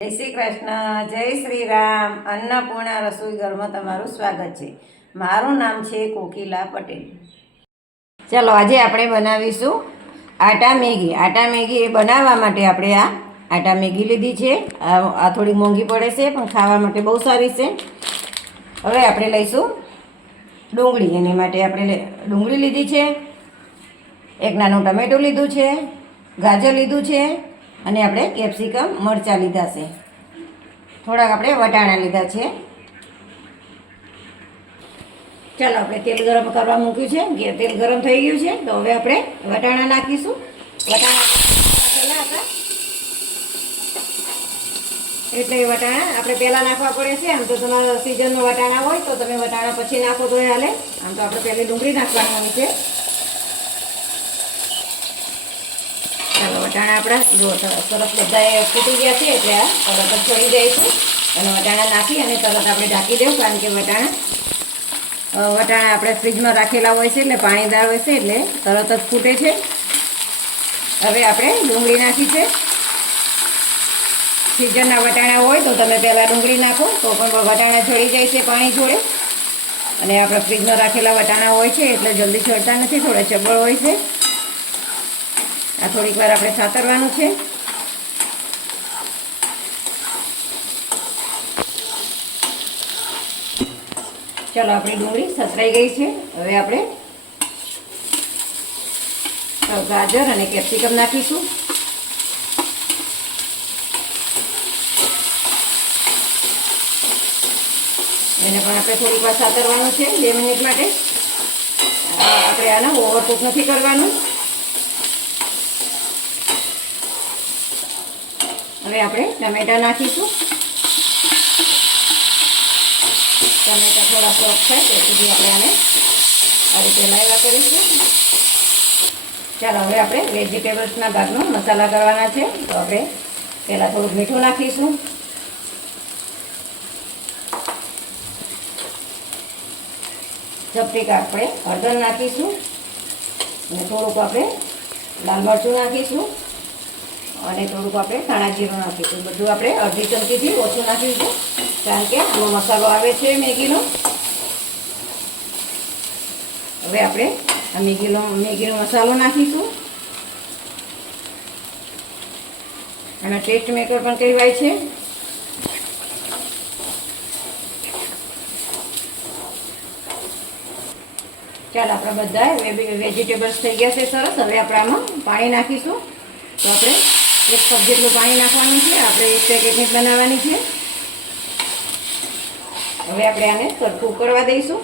જય શ્રી કૃષ્ણ, જય શ્રી રામ. અન્નપૂર્ણા રસોઈ ઘરમાં તમારું સ્વાગત છે. મારું નામ છે કોકિલા પટેલ. ચાલો આજે આપણે બનાવીશું આટા મેગી. આટા મેગી બનાવવા માટે આપણે આ આટા મેગી લીધી છે. આ થોડી મોંઘી પડે છે પણ ખાવા માટે બહુ સારી છે. હવે આપણે લઈશું ડુંગળી. એની માટે આપણે ડુંગળી લીધી છે, એક નાનું ટમેટું લીધું છે, ગાજર લીધું છે અને આપણે કેપ્સિકમ મરચાં લીધા છે. થોડાક આપણે વટાણા લીધા છે. ચાલો આપણે તેલ ગરમ કરવા મૂક્યું છે. તેલ ગરમ થઈ ગયું છે તો હવે આપણે વટાણા નાખીશું. વટાણા નાખેલા હતા એટલે વટાણા આપણે પહેલાં નાખવા પડે છે. આમ તો તમારા સિઝનનું વટાણા હોય તો તમે વટાણા પછી નાખો તો હાલે. આમ તો આપણે પહેલી ડુંગળી નાખવાની હોય છે. વટાણા આપણા જો સરસ બધા ફૂટી ગયા છે એટલે આ તરત જ છોડી દઈશું અને વટાણા નાખી અને તરત આપણે ઢાંકી દઉં, કારણ કે વટાણા આપણે ફ્રીજમાં રાખેલા હોય છે એટલે પાણીદાર હોય છે એટલે તરત જ ફૂટે છે. હવે આપણે ડુંગળી નાખી છે. સિઝનના વટાણા હોય તો તમે પહેલાં ડુંગળી નાખો તો પણ વટાણા છોડી જાય છે પાણી છોડે, અને આપણે ફ્રીજમાં રાખેલા વટાણા હોય છે એટલે જલ્દી છોડતા નથી, થોડા ચબળ હોય છે. આ થોડીક વાર આપણે સાતરવાનું છે. ચાલો આપણી ડુંગળી સતરાઈ ગઈ છે. હવે આપણે ગાજર અને કેપ્સિકમ નાખીશું. એને પણ આપણે થોડીક વાર સાતરવાનું છે, 2 મિનિટ માટે. આપણે આને ઓવરકુક નથી કરવાનું. હવે આપણે ટમેટા નાખીશું. ટમેટા થોડા સોફ્ટ થાય ત્યાં સુધી આપણે આને આ રીતે લાવ્યા કરીશું. ચાલો હવે આપણે વેજીટેબલ્સના ભાગનો મસાલા કરવાના છે તો આપણે પહેલાં થોડુંક મીઠું નાખીશું. ચપટીક આપણે હળદર નાખીશું અને થોડુંક આપણે લાલ મરચું નાખીશું અને થોડુંક આપણે ધાણા જીરું નાખીશું. બધું આપણે અડધી ચમચીથી ઓછું નાખીશું, કારણ કે આનો મસાલો આવે છે મેગીનો. હવે આપણે આ મેગીનો મસાલો નાખીશું. અને ટેસ્ટ મેકર પણ કહેવાય છે. ચાલો આપણા બધા વેજીટેબલ્સ થઈ ગયા છે સરસ. હવે આપણે આમાં પાણી નાખીશું. તો આપણે 1 કપ જેટલું પાણી નાખવાનું છે. આપણે 1 પેકેટની બનાવવાની છે. હવે આપણે આને સરખું ઉકળવા દઈશું.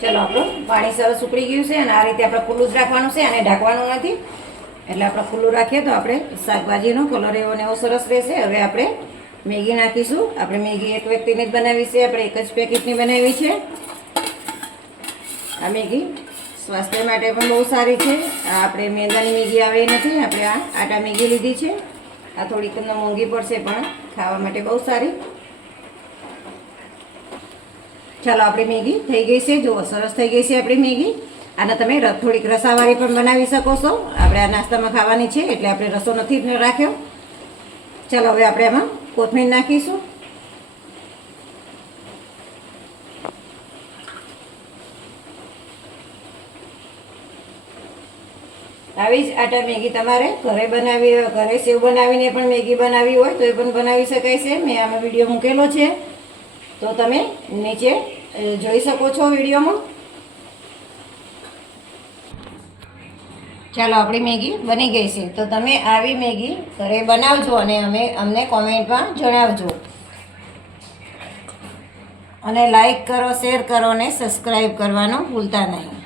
ચલો આપણું પાણી સરસ ઉકળી ગયું છે અને આ રીતે આપણે ખુલ્લું જ રાખવાનું છે, આને ઢાંકવાનું નથી. એટલે આપણે ખુલ્લું રાખીએ તો આપણે શાકભાજીનો કલર એવો ને એવો સરસ રહેશે. હવે આપણે મેગી નાખીશું. આપણે મેગી એક વ્યક્તિની જ બનાવી છે, આપણે 1 જ પેકેટની બનાવી છે. આ મેગી સ્વાસ્થ્ય માટે પણ બહુ સારી છે. આપણે મેંદાની મેગી આવે નથી, આપણે આ આટા મેગી લીધી છે. આ થોડીક તમને મોંઘી પડશે પણ ખાવા માટે બહુ સારી. ચાલો આપણી મેગી થઈ ગઈ છે. જુઓ સરસ થઈ ગઈ છે આપણી મેગી. આને તમે થોડીક રસાવાળી પણ બનાવી શકો છો. આપણે આ નાસ્તામાં ખાવાની છે એટલે આપણે રસો નથી રાખ્યો. ચાલો હવે આપણે આમાં કોથમીર નાખીશું. આવી જ આટા મેગી તમારે ઘરે સેવ બનાવીને પણ મેગી બનાવી હોય તો એ પણ બનાવી શકાય છે. મેં આમાં વિડીયો મૂકેલો છે તો તમે નીચે જોઈ શકો છો વિડીયોમાં. ચાલો આપણી મેગી બની ગઈ છે. તો તમે આવી મેગી ઘરે બનાવજો અને અમને કોમેન્ટમાં જણાવજો. અને લાઈક કરો, શેર કરો અને સબસ્ક્રાઈબ કરવાનું ભૂલતા નહીં.